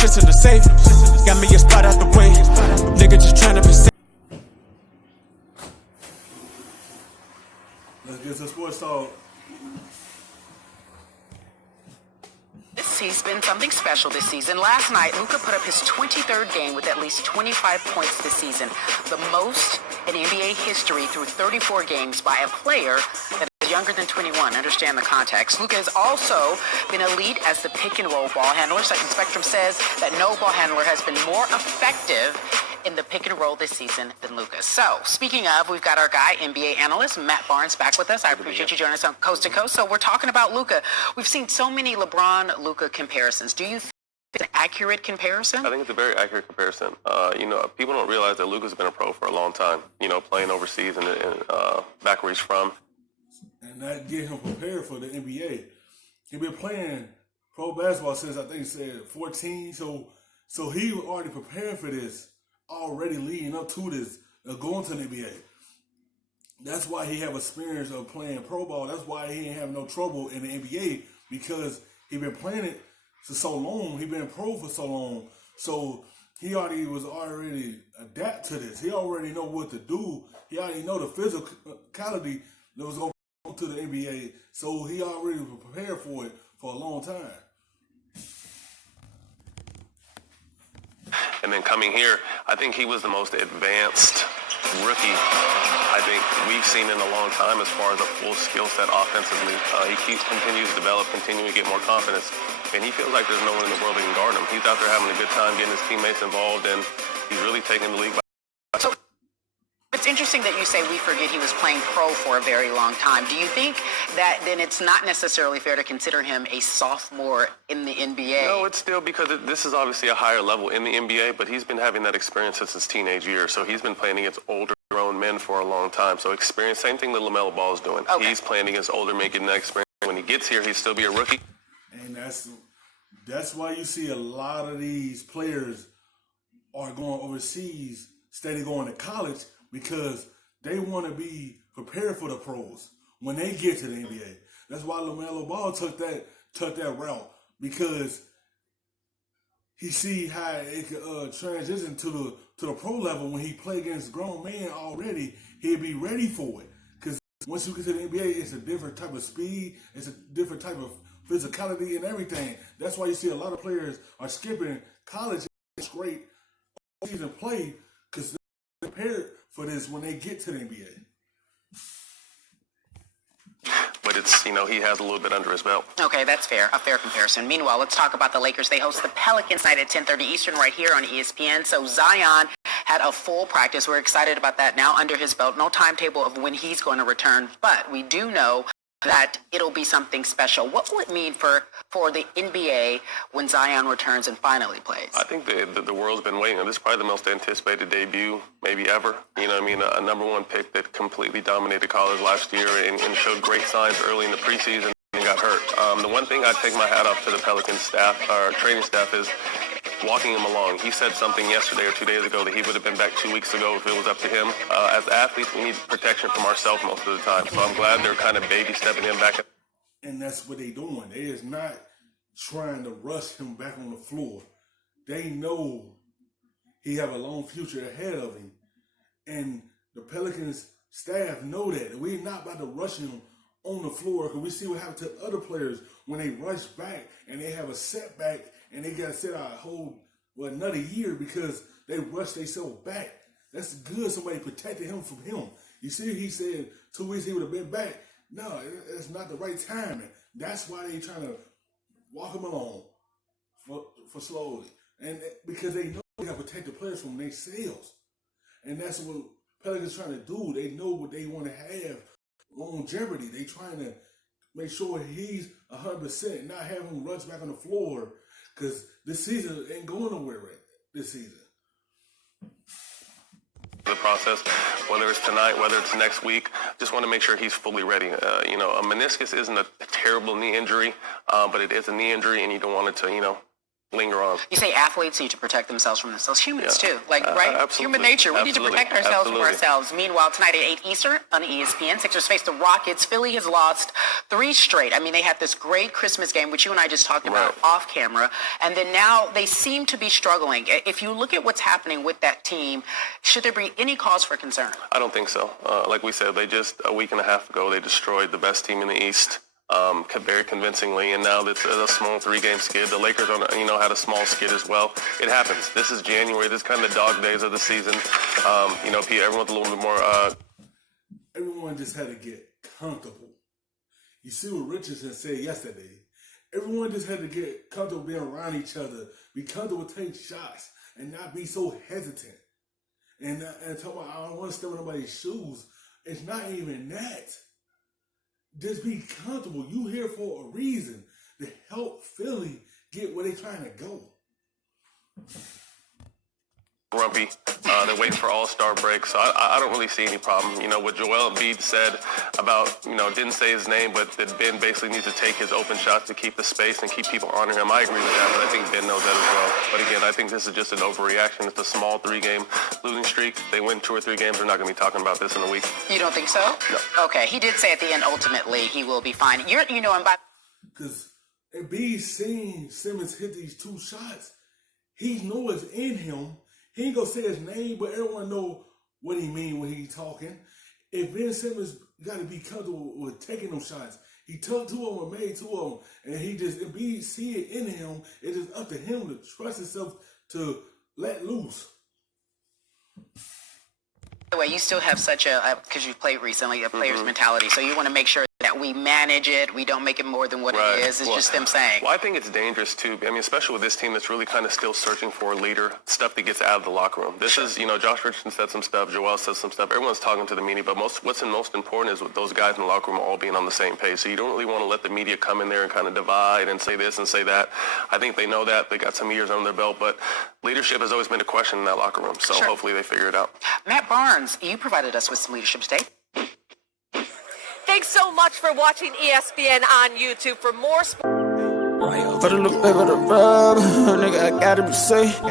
shit's in the safe. Got me a spot out the way. Nigga just tryna be safe. Let's get some sports talk. He's been something special this season. Last night, Luka put up his 23rd game with at least 25 points this season, the most in NBA history through 34 games by a player that is younger than 21. Understand the context. Luka has also been elite as the pick-and-roll ball handler. Second Spectrum says that no ball handler has been more effective in the pick and roll this season than Luka. So, speaking of, we've got our guy, NBA analyst Matt Barnes, back with us. I appreciate you joining us on Coast to Coast. So, we're talking about Luka. We've seen so many LeBron-Luka comparisons. Do you think it's an accurate comparison? I think it's a very accurate comparison. People don't realize that Luka's been a pro for a long time, playing overseas and back where he's from. And that get him prepared for the NBA. He's been playing pro basketball since, I think he said 14. So he already prepared for this, already leading up to this, going to the NBA. That's why he have experience of playing pro ball. That's why he ain't have no trouble in the NBA, because he been playing it for so long. He been pro for so long. So he already adapt to this. He already know what to do. He already know the physicality that was going to come to the NBA. So he already prepared for it for a long time. And then coming here, I think he was the most advanced rookie I think we've seen in a long time as far as a full skill set offensively. He continues to develop, continuing to get more confidence, and he feels like there's no one in the world that can guard him. He's out there having a good time, getting his teammates involved, and he's really taking the league by. So it's interesting that you say we forget he was playing pro for a very long time. Do you think that then it's not necessarily fair to consider him a sophomore in the NBA? No, it's still, because this is obviously a higher level in the NBA, but he's been having that experience since his teenage years. So he's been playing against older grown men for a long time. So experience, same thing that LaMelo Ball is doing. Okay. He's playing against older men, getting that experience. When he gets here, he'll still be a rookie. And that's why you see a lot of these players are going overseas instead of going to college, because they want to be prepared for the pros when they get to the NBA. That's why LaMelo Ball took that route, because he see how it could transition to the pro level. When he play against grown men already, he'll be ready for it. Because once you get to the NBA, it's a different type of speed, it's a different type of physicality and everything. That's why you see a lot of players are skipping college. It's great season play because they're prepared for this when they get to the NBA. But it's, he has a little bit under his belt. Okay, that's fair. A fair comparison. Meanwhile, let's talk about the Lakers. They host the Pelicans tonight at 10:30 Eastern right here on ESPN. So Zion had a full practice. We're excited about that now under his belt. No timetable of when he's going to return, but we do know that it'll be something special. What will it mean for the NBA when Zion returns and finally plays? I think the world's been waiting. This is probably the most anticipated debut maybe ever. A number one pick that completely dominated college last year and showed great signs early in the preseason and got hurt. The one thing I take my hat off to the Pelicans staff, or training staff, is walking him along. He said something yesterday or 2 days ago that he would have been back 2 weeks ago if it was up to him. As athletes, we need protection from ourselves most of the time. So I'm glad they're kind of baby stepping him back. And that's what they doing. They is not trying to rush him back on the floor. They know he have a long future ahead of him. And the Pelicans staff know that. We're not about to rush him on the floor, because we see what happened to other players when they rush back and they have a setback and they got to sit out another year because they rushed themselves back. That's good. Somebody protected him from him. You see, he said 2 weeks he would have been back. No, it's not the right time. That's why they trying to walk him along for slowly. And because they know they got to protect the players from themselves. And that's what Pelicans trying to do. They know what they want to have, longevity. They trying to make sure he's 100%, not have him rush back on the floor, because this season ain't going nowhere right this season. The process, whether it's tonight, whether it's next week, just want to make sure he's fully ready. A meniscus isn't a terrible knee injury, but it is a knee injury, and you don't want it to, linger on. You say athletes need to protect themselves from themselves. Humans too, right? Absolutely. Human nature. We need to protect ourselves from Absolutely. ourselves. Meanwhile, tonight at 8 Eastern on ESPN, Sixers face the Rockets. Philly has lost 3 straight. I mean, they had this great Christmas game, which you and I just talked about off camera, and then now they seem to be struggling. If you look at what's happening with that team, should there be any cause for concern? I don't think so. Like we said, they just a week and a half ago they destroyed the best team in the East. Very convincingly, and now that's a small 3-game skid. The Lakers, had a small skid as well. It happens. This is January. This is kind of the dog days of the season. Pete, everyone's a little bit more. Everyone just had to get comfortable. You see what Richardson said yesterday. Everyone just had to get comfortable being around each other, be comfortable taking shots, and not be so hesitant. And talk about, I don't want to step in nobody's shoes. It's not even that. Just be comfortable. You here for a reason to help Philly get where they're trying to go. Grumpy. They're waiting for All-Star break, so I don't really see any problem. What Joel Embiid said about, didn't say his name, but that Ben basically needs to take his open shots to keep the space and keep people honoring him. I agree with that, but I think Ben knows that as well. But again, I think this is just an overreaction. It's a small 3-game losing streak. They win 2 or 3 games. We're not going to be talking about this in a week. You don't think so? No. Okay. He did say at the end, ultimately, he will be fine. And by Because Embiid seen Simmons hit these 2 shots. He knows it's in him. He ain't gonna say his name, but everyone know what he mean when he talking. If Ben Simmons got to be comfortable with taking them shots, he took 2 of them and made 2 of them, and if we see it in him, it is up to him to trust himself to let loose. the way, you still have such because you've played recently, a player's mentality, so you want to make sure that we manage it, we don't make it more than what it is. It's just them saying. Well, I think it's dangerous too. I mean, especially with this team that's really kind of still searching for a leader, stuff that gets out of the locker room. This is, Josh Richardson said some stuff, Joel said some stuff. Everyone's talking to the media, but what's most important is with those guys in the locker room all being on the same page. So you don't really want to let the media come in there and kind of divide and say this and say that. I think they know that. They got some years under their belt, but leadership has always been a question in that locker room. So hopefully they figure it out. Matt Barnes, you provided us with some leadership today. Thanks so much for watching ESPN on YouTube. For more sports. Better look back at the rub, nigga, I gotta be safe.